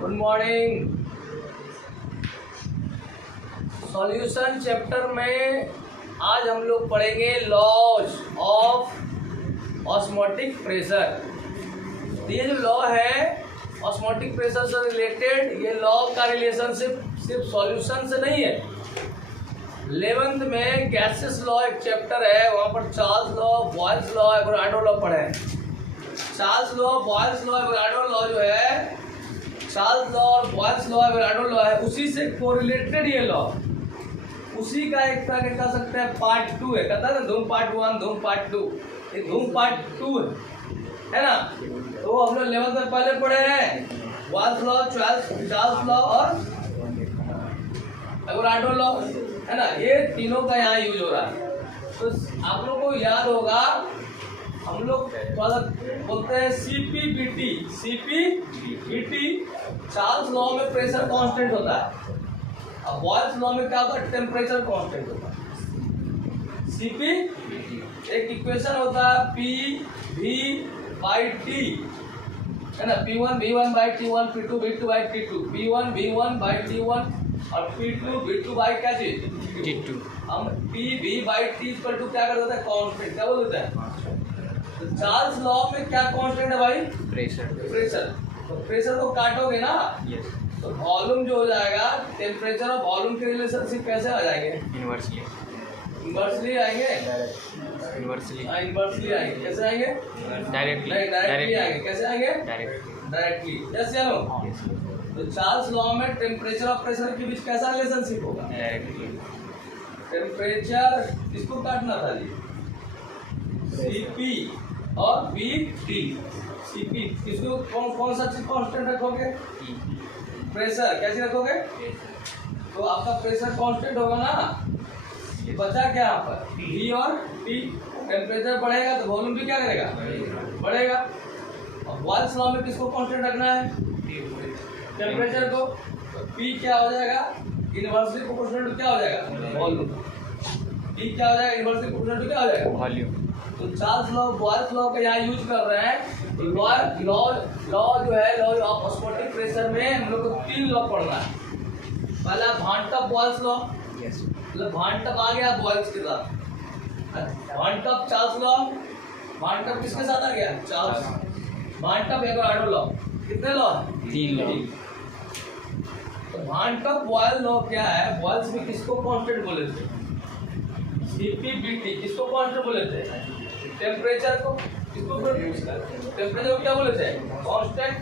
Good morning. Solution chapter में आज हम लोग पढ़ेंगे लॉज ऑफ ऑस्मोटिक प्रेशर। ये जो लॉ है ऑस्मोटिक प्रेशर से रिलेटेड, ये लॉ का रिलेशनशिप सिर्फ सॉल्यूशन से नहीं है। 11th में गैसेस लॉ एक चैप्टर है, वहाँ पर Charles law, Boyle's law, Avogadro law पढ़े हैं। Charles law, Boyle's law, Avogadro law जो है, चार्ल्स लॉ और बॉयल्स लॉ, एवोगाड्रो लॉ है, उसी से कोरिलेटेड ये लॉ, उसी का एक तरह कह सकते हैं पार्ट 2 है। कहता है ना धूम पार्ट 1, धूम पार्ट 2, ये धूम पार्ट 2 है ना। तो हम लोग 11th में पहले पढ़े हैं बॉयल्स लॉ, चार्ल्स लॉ और एवोगाड्रो लॉ, है ना। ये तीनों का यहाँ यूज हो रहा है। तो आप लोगों को याद होगा, हम लोग बोलते हैं सीपीबीटी। चार्ल्स लॉ में प्रेशर कांस्टेंट होता है, अब बॉयल्स लॉ में क्या होता है, टेम्परेचर कांस्टेंट होता है। सीपी एक इक्वेशन होता है P/V/T, है ना। P1 V1/T1, P2 V2/T2, P1 V1/T1 और P2 V2 क्या चीज T2। हम P/V/T इक्वल टू क्या कर देता है, कांस्टेंट। क्या बोल देता है? तो चार्ल्स लॉ में क्या कांस्टेंट है भाई? प्रेशर। तो प्रेशर को काटोगे ना, तो वॉल्यूम जो हो जाएगा, टेम्परेचर और वॉल्यूम के रिलेशनशिप कैसे आ जाएंगे? इनवर्सली आएंगे। इनवर्सली आएंगे। कैसे आएंगे? डायरेक्टली आएंगे। कैसे आएंगे? डायरेक्टली। यस या नो? तो चार्ल्स लॉ में टेम्परेचर और प्रेशर के बीच कैसा रिलेशनशिप होगा? टेम्परेचर किसको काटना था जी? सीपी और बीटी। सीपी किसको कौन सा चीज कांस्टेंट रखोगे? प्रेशर। क्या चीज रखोगे? तो आपका प्रेशर कांस्टेंट होगा ना। ये बचा क्या यहाँ पर? V और T। टेम्परेचर बढ़ेगा तो वॉल्यूम भी क्या करेगा? बढ़ेगा। और बॉयल्स लॉ में किसको कांस्टेंट रखना है? टेम्परेचर को। तो P क्या हो जाएगा? इनवर्सली प्रोपोर्शनल टू क्या हो जाएगा? वॉल्यूम। P क्या हो जाएगा? इनवर्सली प्रोपोर्शनल टू क्या हो जाएगा? वॉल्यूम। तो चार्ल्स लॉ, बॉयल्स लॉ का यहाँ यूज कर रहे हैं। लॉ जो है, लॉ ऑफ ऑस्मोटिक प्रेशर में हम लोग को 3 लॉ पढ़ना है। पहला भांटअप बॉयल्स लॉ, मतलब भांटअप आ गया बॉयल्स के साथ। भांटअप चार्ल्स लॉ, भांटअप किसके साथ आ गया? चार्ल्स। Van't Hoff Avogadro law. कितने लॉ? 3 लॉ। तो भांटअप बॉयल लॉ क्या है? बॉयल्स में किसको कांस्टेंट बोले थे? सीपीबीटी। किसको कांस्टेंट बोले थे? टेम्परेचर को। किसको? टेम्परेचर को क्या बोले थे? कांस्टेंट।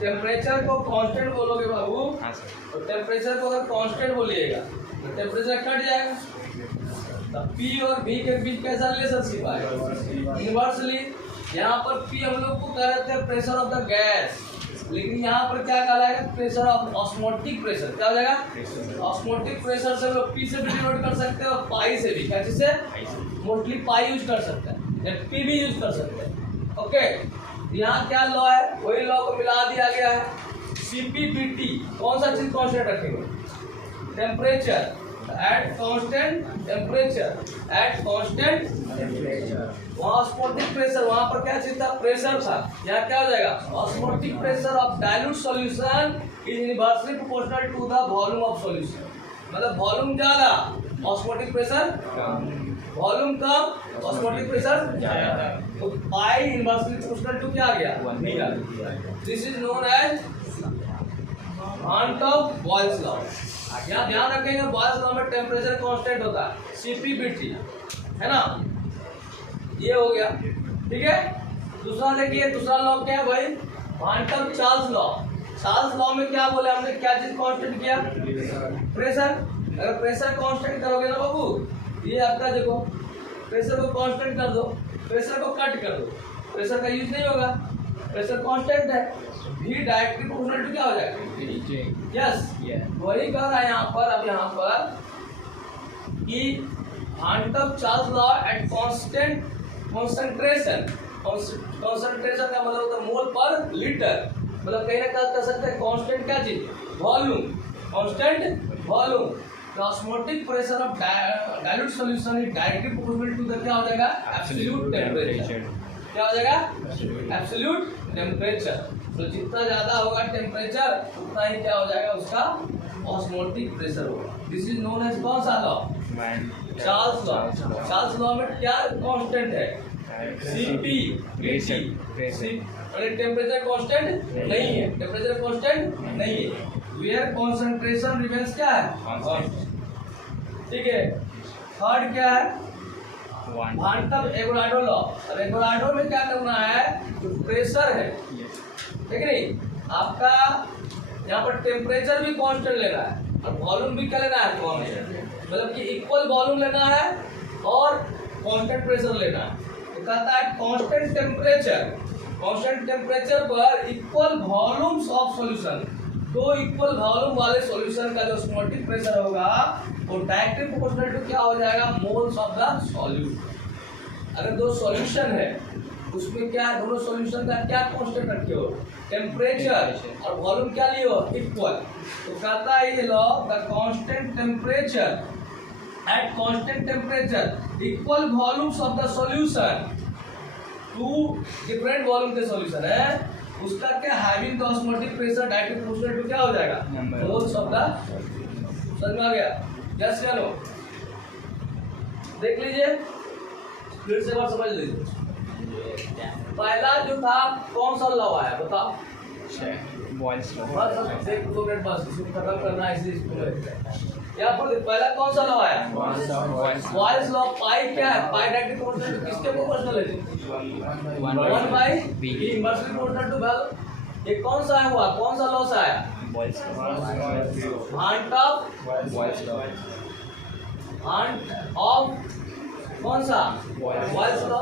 टेम्परेचर को कांस्टेंट बोलोगे बाबू, और टेम्परेचर को अगर कांस्टेंट बोलिएगा तो टेम्परेचर कट जाएगा। तो P और V के बीच कैसा रिलेशनशिप आएगा? इनवर्सली। यहाँ पर P हम लोग को कह रहे थे प्रेशर ऑफ द गैस, लेकिन यहाँ पर क्या कहलाएगा? Pressure of osmotic pressure. क्या हो जाएगा? ऑस्मोटिक प्रेशर से लोग P से भी डिनोट कर सकते हैं और पाई से भी। क्या चीज से? मोस्टली पाई यूज कर सकते हैं या P भी यूज कर सकते हैं। ओके, यहाँ क्या लॉ है? वही लॉ को मिला दिया गया है। सीपीबीटी कौन सा चीज कांस्टेंट रखेंगे? Temperature at constant temperature, at constant temperature. वहाँ ऑस्मोटिक प्रेशर, वहाँ पर क्या चीज था? प्रेशर था। यहाँ क्या हो जाएगा? Osmotic pressure of dilute solution is inversely proportional to the volume of solution. मतलब वॉल्यूम ज्यादा, ऑस्मोटिक प्रेशर वॉल्यूम कम, ऑस्मोटिक प्रेशर ज्यादा। तो पाई इनवर्सली प्रोपोर्शनल टू क्या आ गया? This is known as van't Hoff Boyle's law. यहाँ ध्यान रखेंगे, बॉयल्स लॉ में टेम्परेचर कांस्टेंट होता है, सीपीबीटी, है ना। ये हो गया, ठीक है। दूसरा देखिए, दूसरा लॉ क्या है भाई? भांटअप चार्ल्स लॉ। चार्ल्स लॉ में क्या बोले हमने? क्या चीज कांस्टेंट किया? प्रेशर। अगर प्रेशर कांस्टेंट करोगे ना बाबू, ये आपका देखो, प्रेशर को कांस्टेंट कर दो, प्रेशर को कट कर दो, प्रेशर का यूज नहीं होगा, प्रेशर कांस्टेंट है। भी डायरेक्टली प्रोपोर्शनल टू क्या हो जाएगा? यस, वही कह रहा है यहाँ पर। अब यहाँ पर कि van't Hoff Charles law at constant concentration. Concentration का मतलब होता है मोल पर लीटर। मतलब कहीं ना कहीं कह सकते हैं कांस्टेंट क्या चीज? Volume. Constant volume. Osmotic pressure of dilute solution is directly proportional to the क्या हो जाएगा? Absolute temperature. क्या हो जाएगा? Absolute temperature. तो जितना ज्यादा होगा टेम्परेचर उतना ही क्या हो जाएगा उसका ऑस्मोटिक प्रेशर होगा। दिस इज नोन एज कौन सा law? Charles law. Charles law में क्या कांस्टेंट है? Cp और टेम्परेचर कांस्टेंट नहीं है, टेम्परेचर कांस्टेंट नहीं है, वेयर कंसंट्रेशन रिमेंस क्या है? ठीक है। थर्ड क्या है? Quantum Avogadro law. अब एवोगाड्रो में क्या करना है? जो प्रेशर है, ठीक है नहीं, आपका यहाँ पर टेम्परेचर भी कांस्टेंट लेना है और वॉल्यूम भी क्या लेना है? कांस्टेंट, मतलब कि इक्वल वॉल्यूम लेना है और कांस्टेंट प्रेशर लेना है। तो कहता है कांस्टेंट टेम्परेचर पर इक्वल वॉल्यूम्स ऑफ सॉल्यूशन, दो इक्वल वॉल्यूम वाले सॉल्यूशन का जो ऑस्मोटिक प्रेशर होगा वो डायरेक्टली प्रोपोर्शनल टू क्या हो जाएगा? Moles of the solute. अगर दो सॉल्यूशन है उसमें क्या है? दोनों सॉल्यूशन का क्या कांस्टेंट रखे हो? टेम्परेचर और वॉल्यूम क्या लिए हो? इक्वल। तो कहता है ये law the constant temperature at constant temperature equal volumes of the solution, two different volume के solution है, उसका क्या having the osmotic pressure directly proportional to क्या हो जाएगा? moles of the, समझ में आ गया? yes या no? देख लीजिए फिर से बार समझ लीजिए। पहला जो था कौन सा लॉ आया बताओ? Boyle's law. बस देख 2 मिनट बस इसको खत्म करना है, इसलिए इसको यहाँ पर पहला कौन सा लॉ आया? Boyle's law. पाई क्या है? पाई डायरेक्टली प्रोपोर्शनल किसके प्रोपोर्शनल है? 1 by b inversely proportional to value. ये कौन सा है हुआ? कौन सा लॉ से आया? Boyle's law. Hunt of Boyle's law. Hunt of कौन सा? Boyle's law.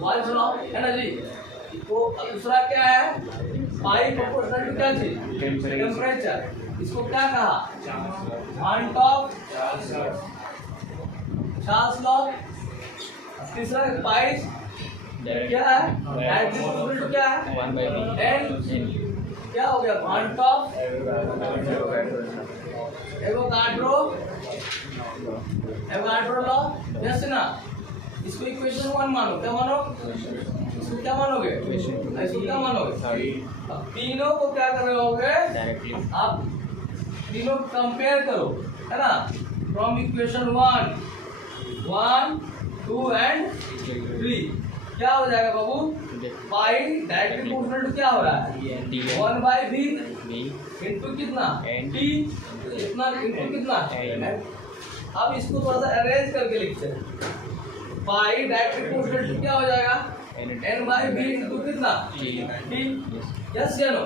बॉयल्स लॉ है ना जी। तो दूसरा क्या है? पाई प्रोपोर्शनल टू क्या चीज? टेम्परेचर। इसको क्या कहा? Hunt of Charles law. तीसरा पाई क्या है? डायरेक्टली प्रोपोर्शनल टू क्या है? 1 बाय b एंड क्या हो गया? Hunt of Avogadro law. Yes ना। इसको इक्वेशन 1 मानो। क्या मानो? इसको क्या मानोगे? इसको क्या मानोगे? अब तीनों को क्या कर रहे होगे? डायरेक्टली आप तीनों कंपेयर करो, है ना? फ्रॉम इक्वेशन 1, 2 एंड 3 क्या हो जाएगा बाबू? पाई डायरेक्टली प्रोपोर्शनल टू क्या हो रहा है? 1 बाय b इनटू कितना? t इतना इनटू कितना? अब इसको थोड़ा सा अरेंज करके लिखते हैं। पाई डायरेक्टली प्रोपोर्शनल टू क्या हो जाएगा? n बाय b इनटू कितना? t। यस या नो?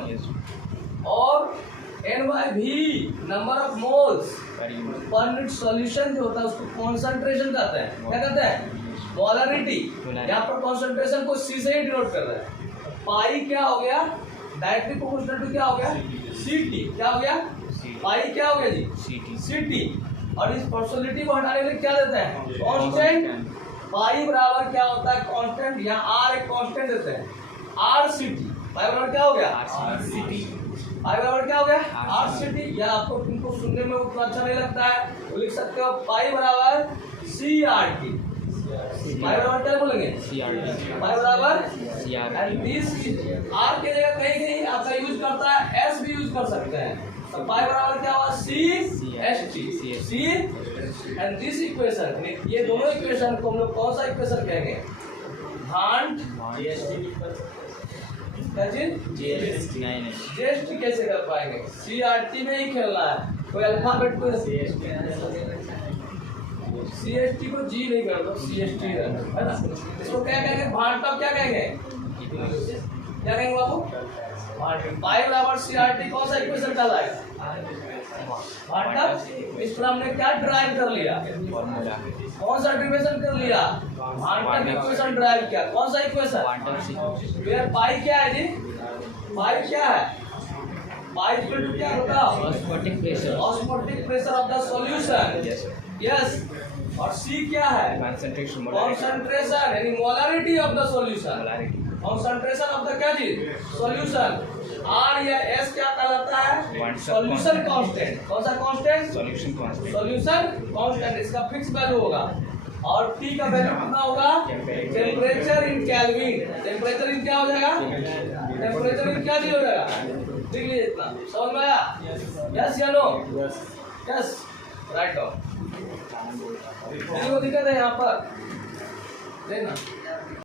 और n by v number of moles पर यूनिट सॉल्यूशन जो होता है उसको कॉन्सेंट्रेशन कहते हैं। क्या कहते हैं? मोलरिटी। यहाँ पर कॉन्सेंट्रेशन को c से ही डिनोट कर रहा है। पाई क्या हो गया? डायरेक्टली प्रोपोर्शनल टू क्या हो गया? ct। क्या हो गया? पाई क्या हो गया जी? ct। और इस पर्सनलिटी को हटाने के लिए क्या देते हैं? कांस्टेंट। पाई बराबर क्या होता है? कांस्टेंट। यहाँ r एक कांस्टेंट देते हैं, rct। पाई बराबर क्या हो गया? rct। पाई बराबर क्या हो गया? rct। या आपको तुमको सुनने में उतना अच्छा नहीं लगता है तो लिख सकते हो पाई बराबर crt। पाई बराबर क्या बोलेंगे? crt। पाई बराबर crt। एंड दिस r के जगह कहीं कहीं आपका यूज करता है s भी यूज कर सकते हैं। तो पाई बराबर क्या हुआ? c एंड दिस इक्वेशन, ये दोनों इक्वेशन को हम लोग कौन सा इक्वेशन कहेंगे? हंट जीएसटी कैसे कर पाएंगे? सीआरटी में ही खेलना है। कोई अल्फाबेट को सीएसटी को जी नहीं कर दो, सीएसटी है ना। इसको क्या कहेंगे? भांटा क्या कहेंगे? क्या कहेंगे बाबू? पाई बराबर सीआरटी कौन सा इक्वेशन कहलाएगा? भांटा। इस पर हमने क्या ड्राइव कर लिया? कौन सा डेरिवेशन कर लिया? भांटा का इक्वेशन ड्राइव किया। कौन सा इक्वेशन? फिर पाई क्या है जी? पाई क्या है? पाई इक्वल टू क्या होता है? Osmotic pressure. Osmotic pressure of the solution. Yes. और सी क्या है? कंसंट्रेशन यानी molarity of the solution. Concentration of the क्या चीज? सॉल्यूशन। आर या एस क्या कहलाता है? Solution constant. कौन सा constant? Solution constant. Solution constant इसका फिक्स वैल्यू होगा। और टी का वैल्यू कितना होगा? Temperature in kelvin. Temperature in क्या हो जाएगा? टेम्परेचर इन क्या हो जाएगा? लिख लीजिए इतना। समझ में आया? यस या नो? Yes, write down. किसी को दिक्कत है यहाँ पर? देखना